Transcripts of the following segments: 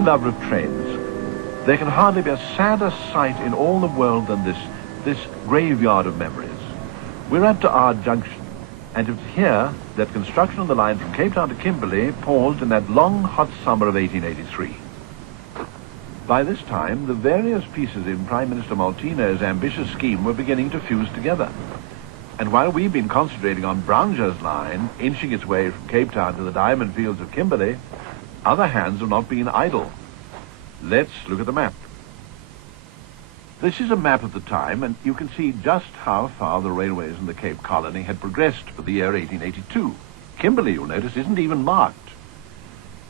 any lover of trains, there can hardly be a sadder sight in all the world than this graveyard of memories. We're at our junction, and it's here that construction on the line from Cape Town to Kimberley paused in that long, hot summer of 1883. By this time, the various pieces in Prime Minister Molteno's ambitious scheme were beginning to fuse together. And while we've been concentrating on Brownger's line, inching its way from Cape Town to the diamond fields of Kimberley, other hands have not been idle. Let's look at the map. This is a map of the time, and you can see just how far the railways in the Cape Colony had progressed for the year 1882. Kimberley, you'll notice, isn't even marked.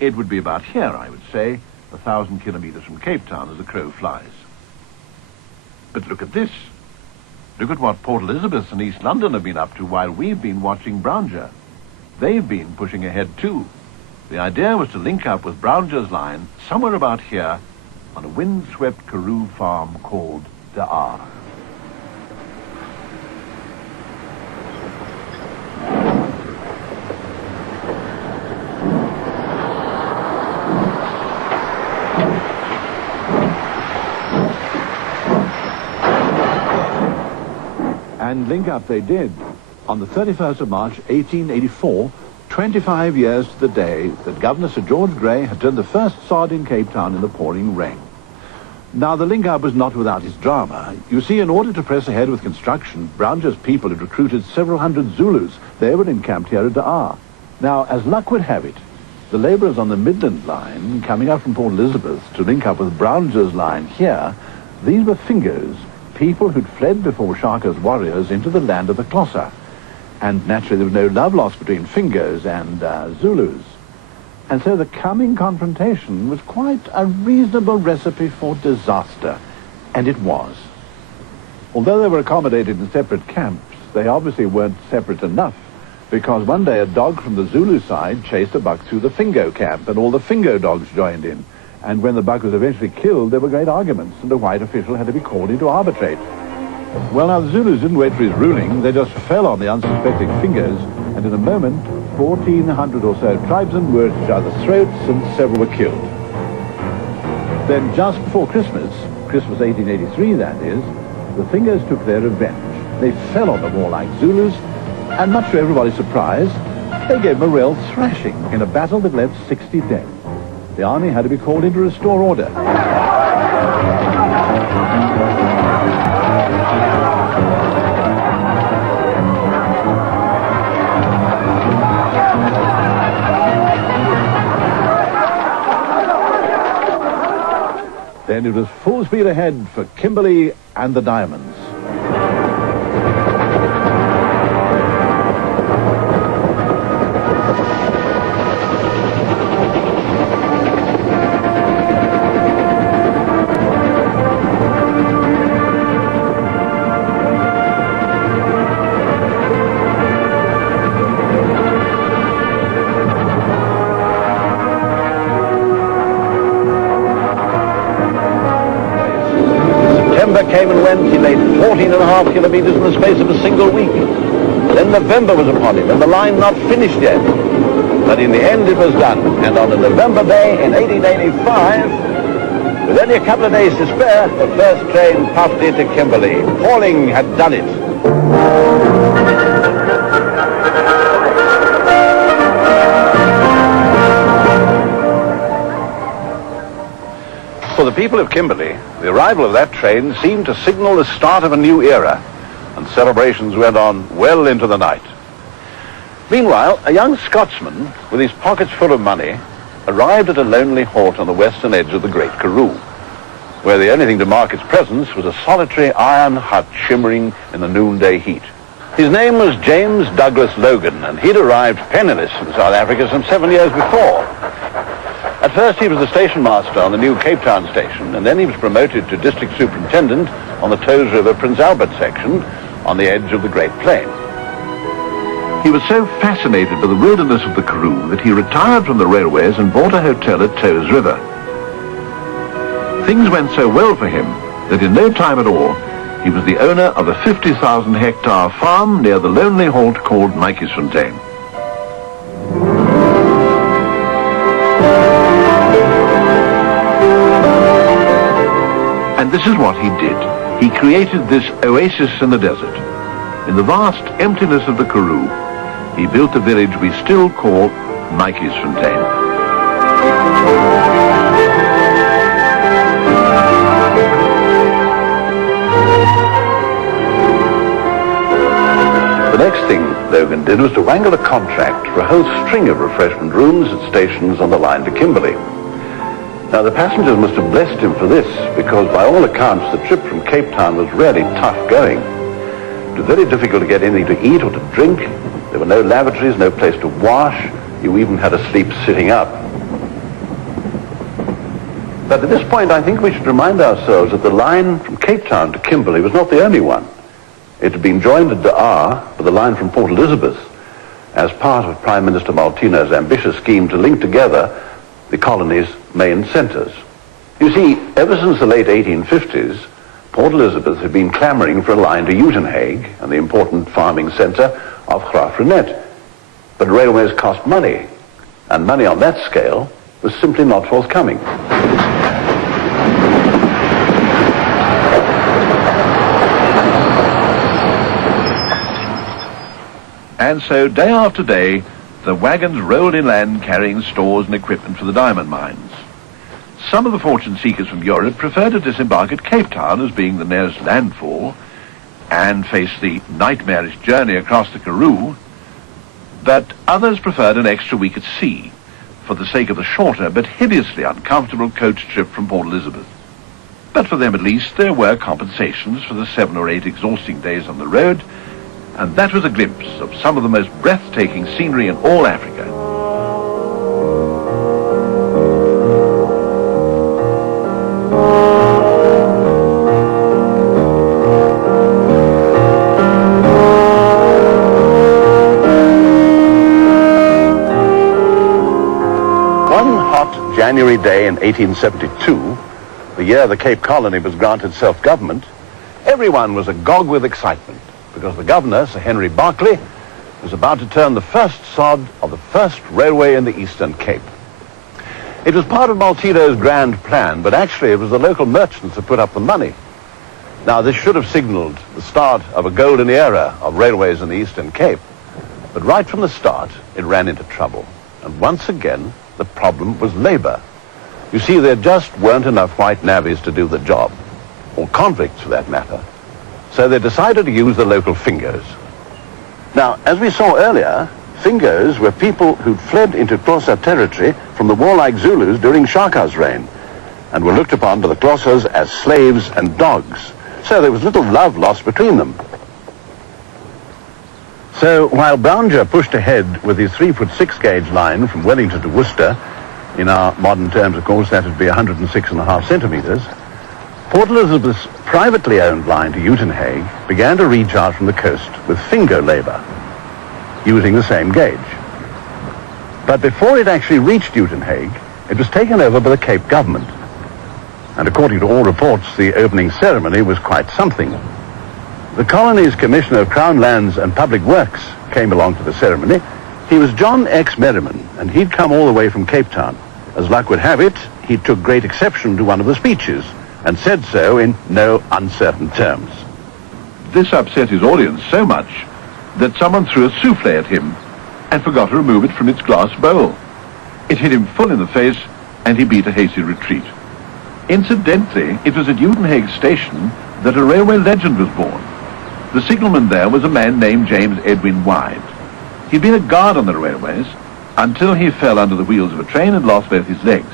It would be about here, I would say, 1,000 kilometers from Cape Town as the crow flies. But look at this. Look at what Port Elizabeth and East London have been up to while we've been watching Brownger. They've been pushing ahead too. The idea was to link up with Brownger's line somewhere about here on a windswept Karoo farm called De Aar. And link up they did. On the 31st of March, 1884, 25 years to the day that Governor Sir George Grey had turned the first sod in Cape Town in the pouring rain. Now, the link-up was not without its drama. You see, in order to press ahead with construction, Brownger's people had recruited several hundred Zulus. They were encamped here at De Aar. Now, as luck would have it, the labourers on the Midland line, coming up from Port Elizabeth to link up with Brownger's line here, these were Fingos, people who'd fled before Shaka's warriors into the land of the Xhosa. And naturally there was no love lost between Fingos and Zulus. And so the coming confrontation was quite a reasonable recipe for disaster. And it was. Although they were accommodated in separate camps, they obviously weren't separate enough, because one day a dog from the Zulu side chased a buck through the Fingo camp, and all the Fingo dogs joined in. And when the buck was eventually killed, there were great arguments, and a white official had to be called in to arbitrate. Well, now, the Zulus didn't wait for his ruling. They just fell on the unsuspecting Fingos, and in a moment, 1,400 or so tribesmen were at each other's throats, and several were killed. Then, just before Christmas 1883, that is, the Fingos took their revenge. They fell on the warlike Zulus, and much to everybody's surprise, they gave them a real thrashing in a battle that left 60 dead. The army had to be called in to restore order. Then it was full speed ahead for Kimberley and the Diamonds. Came and went. He laid 14.5 kilometers in the space of a single week. Then November was upon him, and the line not finished yet. But in the end it was done, and on a November day in 1885, with only a couple of days to spare, the first train puffed into Kimberley. Pauling had done it. For the people of Kimberley, the arrival of that train seemed to signal the start of a new era, and celebrations went on well into the night. Meanwhile, a young Scotsman, with his pockets full of money, arrived at a lonely halt on the western edge of the Great Karoo, where the only thing to mark its presence was a solitary iron hut shimmering in the noonday heat. His name was James Douglas Logan, and he'd arrived penniless from South Africa some 7 years before. At first he was the station master on the new Cape Town station, and then he was promoted to district superintendent on the Towes River Prince Albert section on the edge of the Great Plain. He was so fascinated by the wilderness of the Karoo that he retired from the railways and bought a hotel at Towes River. Things went so well for him that in no time at all he was the owner of a 50,000-hectare farm near the lonely halt called Nykiesfontein. this is what he did. He created this oasis in the desert. In the vast emptiness of the Karoo, he built a village we still call Nike's Fontaine. The next thing Logan did was to wangle a contract for a whole string of refreshment rooms at stations on the line to Kimberley. Now, the passengers must have blessed him for this, because by all accounts, the trip from Cape Town was really tough going. It was very difficult to get anything to eat or to drink. There were no lavatories, no place to wash. You even had to sleep sitting up. But at this point, I think we should remind ourselves that the line from Cape Town to Kimberley was not the only one. It had been joined at Dar with the line from Port Elizabeth as part of Prime Minister Maltino's ambitious scheme to link together the colony's main centres. You see, ever since the late 1850s, Port Elizabeth had been clamouring for a line to Uitenhage and the important farming centre of Graafrenet. But railways cost money, and money on that scale was simply not forthcoming. And so, day after day, the wagons rolled inland carrying stores and equipment for the diamond mines. Some of the fortune seekers from Europe preferred to disembark at Cape Town as being the nearest landfall and face the nightmarish journey across the Karoo, but others preferred an extra week at sea for the sake of the shorter but hideously uncomfortable coach trip from Port Elizabeth. But for them at least, there were compensations for the 7 or 8 exhausting days on the road, and that was a glimpse of some of the most breathtaking scenery in all Africa. One hot January day in 1872, the year the Cape Colony was granted self-government, everyone was agog with excitement, because the governor, Sir Henry Berkeley, was about to turn the first sod of the first railway in the Eastern Cape. It was part of Maltino's grand plan, but actually it was the local merchants who put up the money. Now, this should have signalled the start of a golden era of railways in the Eastern Cape, but right from the start, it ran into trouble. And once again, the problem was labour. You see, there just weren't enough white navvies to do the job, or convicts for that matter. So they decided to use the local Fingos. Now, as we saw earlier, Fingos were people who'd fled into Xhosa territory from the warlike Zulus during Shaka's reign, and were looked upon by the Xhosas as slaves and dogs. So there was little love lost between them. So while Brounger pushed ahead with his 3-foot-6 gauge line from Wellington to Worcester, in our modern terms, of course, that would be 106.5 centimetres, Port Elizabeth's privately owned line to Uitenhage began to reach out from the coast with Fingo labour, using the same gauge. But before it actually reached Uitenhage, it was taken over by the Cape government. And according to all reports, the opening ceremony was quite something. The colony's Commissioner of Crown Lands and Public Works came along to the ceremony. He was John X. Merriman, and he'd come all the way from Cape Town. As luck would have it, he took great exception to one of the speeches, and said so in no uncertain terms. This upset his audience so much that someone threw a souffle at him and forgot to remove it from its glass bowl. It hit him full in the face, and he beat a hasty retreat. Incidentally, it was at Uitenhage Station that a railway legend was born. The signalman there was a man named James Edwin Wyde. He'd been a guard on the railways until he fell under the wheels of a train and lost both his legs.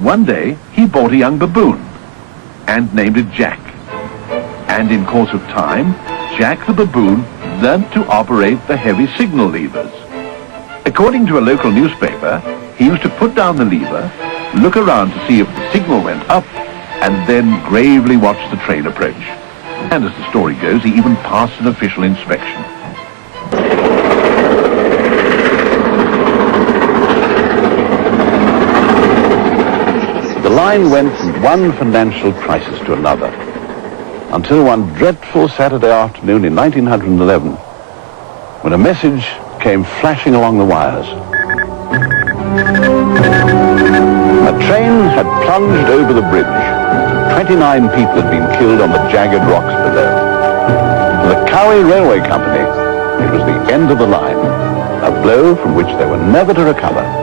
One day, he bought a young baboon and named it Jack. And in course of time, Jack the baboon learned to operate the heavy signal levers. According to a local newspaper, he used to put down the lever, look around to see if the signal went up, and then gravely watch the train approach. And as the story goes, he even passed an official inspection. The line went from one financial crisis to another, until one dreadful Saturday afternoon in 1911, when a message came flashing along the wires. A train had plunged over the bridge, 29 people had been killed on the jagged rocks below. For the Cowie Railway Company, it was the end of the line, a blow from which they were never to recover.